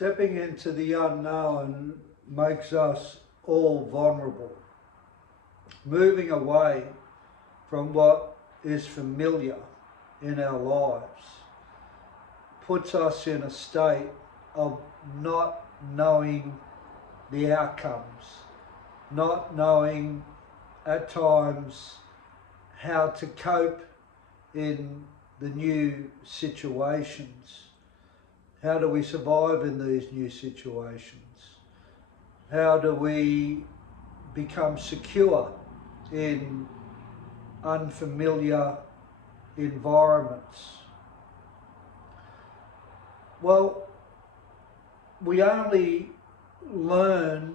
Stepping into the unknown makes us all vulnerable. Moving away from what is familiar in our lives puts us in a state of not knowing the outcomes, not knowing at times how to cope in the new situations. How do we survive in these new situations? How do we become secure in unfamiliar environments? Well, we only learn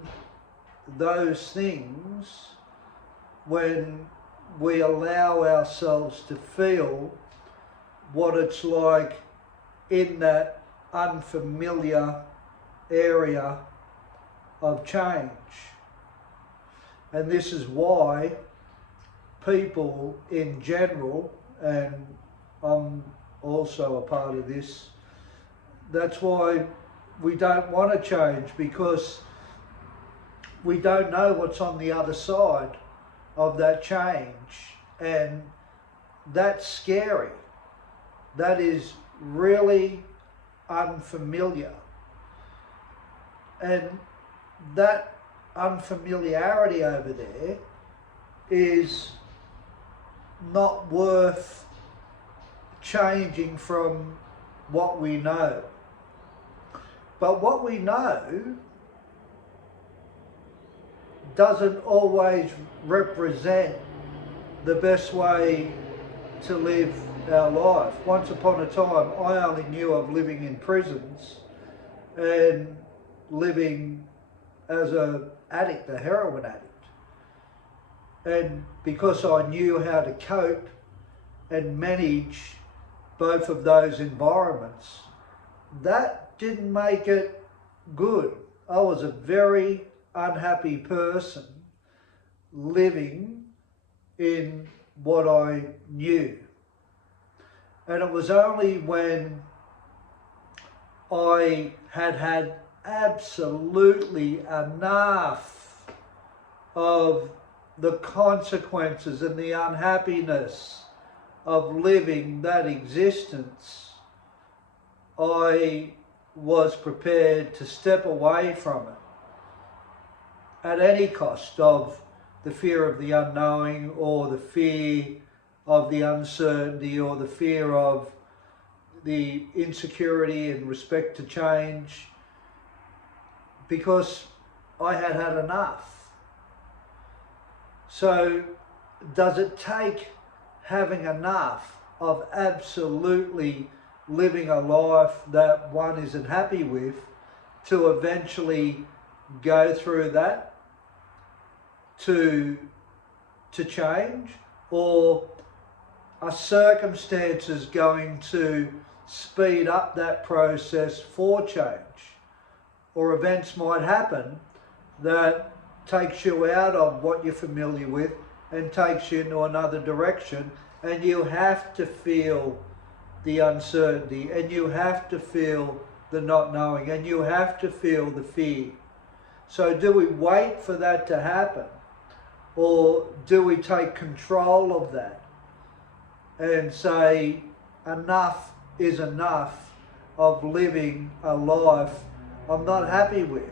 those things when we allow ourselves to feel what it's like in that unfamiliar area of change. And this is why people in general, and I'm also a part of this, that's why we don't want to change, because we don't know what's on the other side of that change, and that's scary. That is really unfamiliar, and that unfamiliarity over there is not worth changing from what we know. But what we know doesn't always represent the best way to live our life. Once upon a time, I only knew of living in prisons and living as an addict, a heroin addict. And because I knew how to cope and manage both of those environments, that didn't make it good. I was a very unhappy person living in what I knew. And it was only when I had absolutely enough of the consequences and the unhappiness of living that existence, I was prepared to step away from it at any cost, of the fear of the unknowing, or the fear of the uncertainty, or the fear of the insecurity in respect to change, because I had had enough. So does it take having enough of absolutely living a life that one isn't happy with to eventually go through that to change? Or are circumstances going to speed up that process for change? Or events might happen that takes you out of what you're familiar with and takes you into another direction, and you have to feel the uncertainty, and you have to feel the not knowing, and you have to feel the fear. So do we wait for that to happen, or do we take control of that and say enough is enough of living a life I'm not happy with?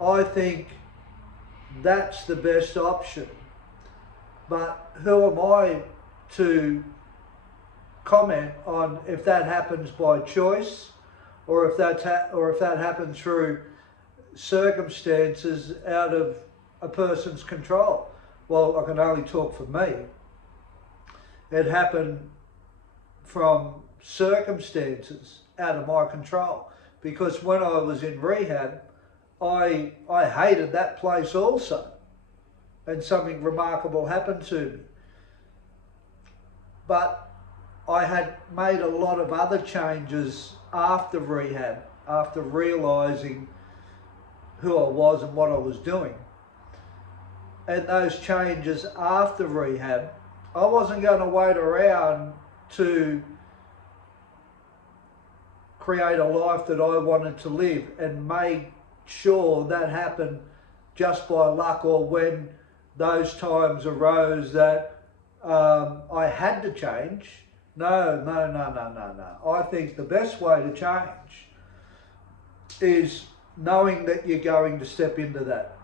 I think that's the best option. But who am I to comment on if that happens by choice, or if that happens through circumstances out of a person's control? Well, I can only talk for me. It happened from circumstances out of my control, because when I was in rehab, I hated that place also, and something remarkable happened to me. But I had made a lot of other changes after rehab, after realising who I was and what I was doing. And those changes after rehab, I wasn't going to wait around to create a life that I wanted to live and made sure that happened just by luck, or when those times arose that I had to change. No. I think the best way to change is knowing that you're going to step into that,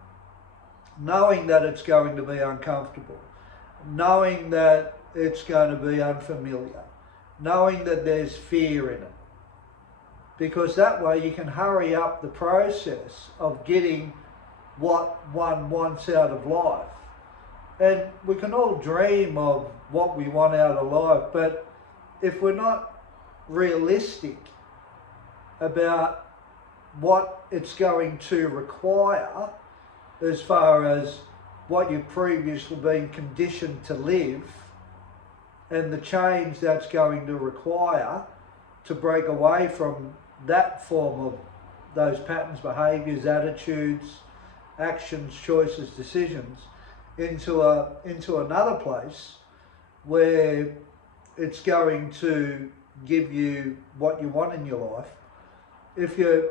knowing that it's going to be uncomfortable, knowing that it's going to be unfamiliar, knowing that there's fear in it. Because that way you can hurry up the process of getting what one wants out of life. And we can all dream of what we want out of life, but if we're not realistic about what it's going to require as far as what you've previously been conditioned to live and the change that's going to require to break away from that form of those patterns, behaviours, attitudes, actions, choices, decisions, into another place where it's going to give you what you want in your life. If you're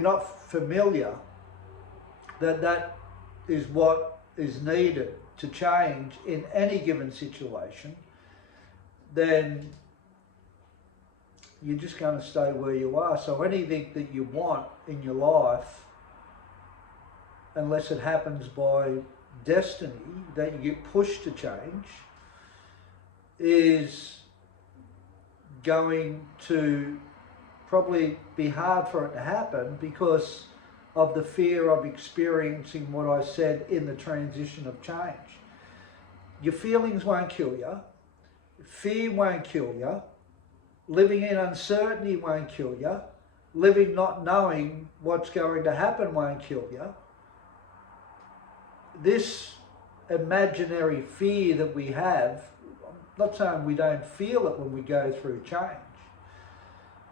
not familiar that is what is needed to change in any given situation, then you're just going to stay where you are. So anything that you want in your life, unless it happens by destiny, that you get pushed to change, is going to probably be hard for it to happen because of the fear of experiencing what I said in the transition of change. Your feelings won't kill you. Fear won't kill you. Living in uncertainty won't kill you. Living not knowing what's going to happen won't kill you. This imaginary fear that we have, I'm not saying we don't feel it when we go through change,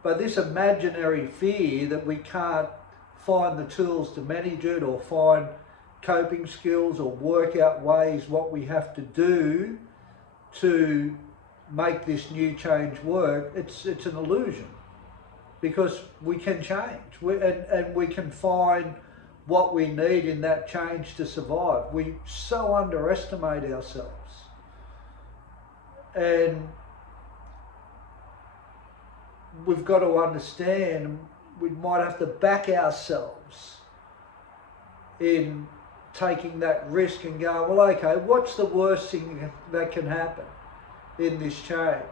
but this imaginary fear that we can't find the tools to manage it, or find coping skills, or work out ways what we have to do to make this new change work, it's an illusion, because we can change and we can find what we need in that change to survive. We so underestimate ourselves, and we've got to understand we might have to back ourselves in taking that risk and go, well, okay, what's the worst thing that can happen in this change?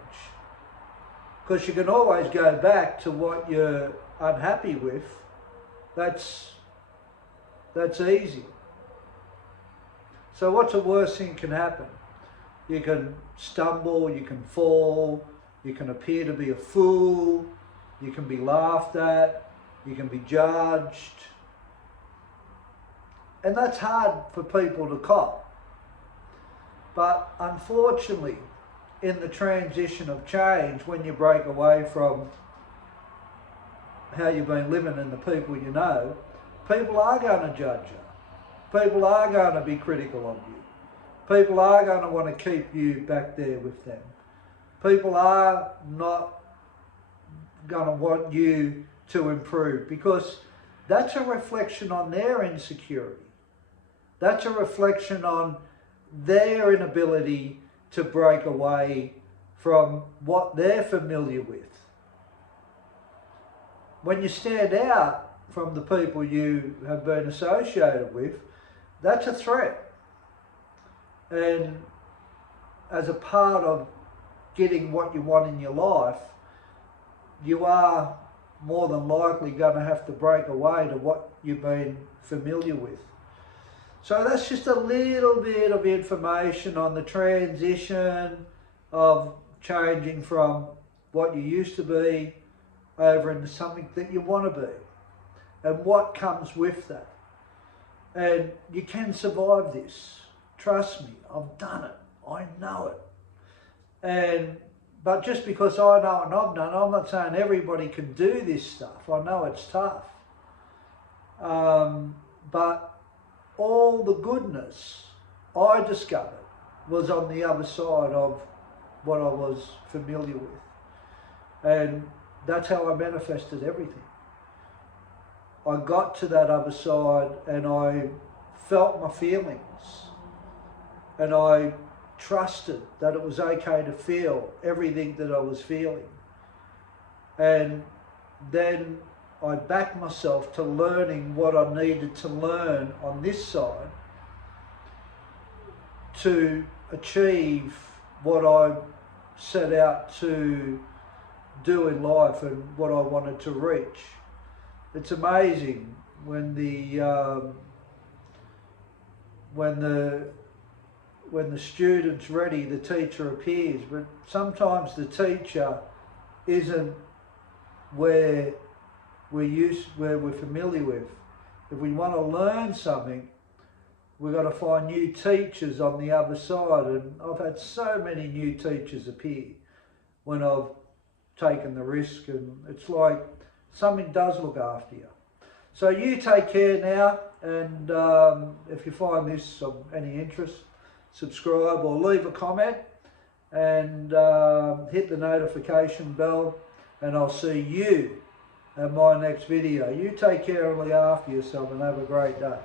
Because you can always go back to what you're unhappy with. That's easy. So what's the worst thing that can happen? You can stumble, you can fall, you can appear to be a fool, you can be laughed at, you can be judged. And that's hard for people to cop. But unfortunately, in the transition of change, when you break away from how you've been living and the people you know, people are going to judge you. People are going to be critical of you. People are going to want to keep you back there with them. People are not going to want you to improve, because that's a reflection on their insecurity. That's a reflection on their inability to break away from what they're familiar with. When you stand out from the people you have been associated with, that's a threat. And as a part of getting what you want in your life, you are more than likely going to have to break away to what you've been familiar with. So that's just a little bit of information on the transition of changing from what you used to be over into something that you want to be, and what comes with that. And you can survive this. Trust me, I've done it. I know it. But just because I know and I've done it, I'm not saying everybody can do this stuff. I know it's tough. But all the goodness I discovered was on the other side of what I was familiar with. And that's how I manifested everything. I got to that other side and I felt my feelings, and I trusted that it was okay to feel everything that I was feeling. And then I backed myself to learning what I needed to learn on this side to achieve what I set out to do in life and what I wanted to reach. It's amazing when the student's ready, the teacher appears, but sometimes the teacher isn't where we're familiar with. If we want to learn something, we've got to find new teachers on the other side, and I've had so many new teachers appear when I've taken the risk, and it's like something does look after you. So you take care now, and if you find this of any interest, subscribe or leave a comment, and hit the notification bell, and I'll see you at my next video. You take care and look after yourself, and have a great day.